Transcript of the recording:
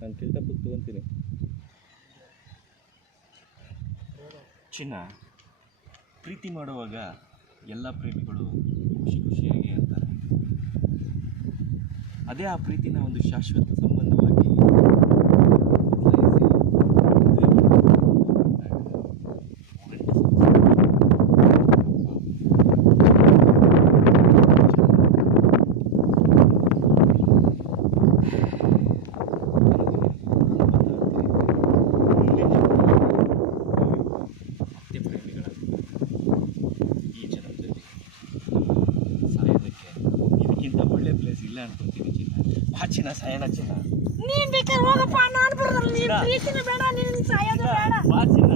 ನಾನು ಕಿಲ್ಟಪ್ಪಕ್ಕೆ ತೊಗೊತೀನಿ. ಚಿನ್ನ, ಪ್ರೀತಿ ಮಾಡುವಾಗ ಎಲ್ಲ ಪ್ರೇಮಿಗಳು ಖುಷಿಯಾಗಿ ಇರ್ತಾರೆ. ಅದೇ ಆ ಪ್ರೀತಿನ ಒಂದು ಶಾಶ್ವತ ಸಂಬಂಧವಾಗಿ ಇಲ್ಲ ಅನ್ಕೊಂತೀನಿ. ಚಿನ್ನ ಬಾ ಚಿನ್ನ, ಸಾಯೋಣ ಚಿನ್ನ. ನೀನ್ ಬೇಕಾದ್ರೆ ಹೋಗಪ್ಪ, ನಾನು ಬಿಡೋದ್ರಲ್ಲಿ ನೀನ್ ಪ್ರೀತಿನೂ ಬೇಡ, ನೀನ್ ಸಾಯೋದು ಬೇಡ. ಬಾ ಚಿನ್ನ.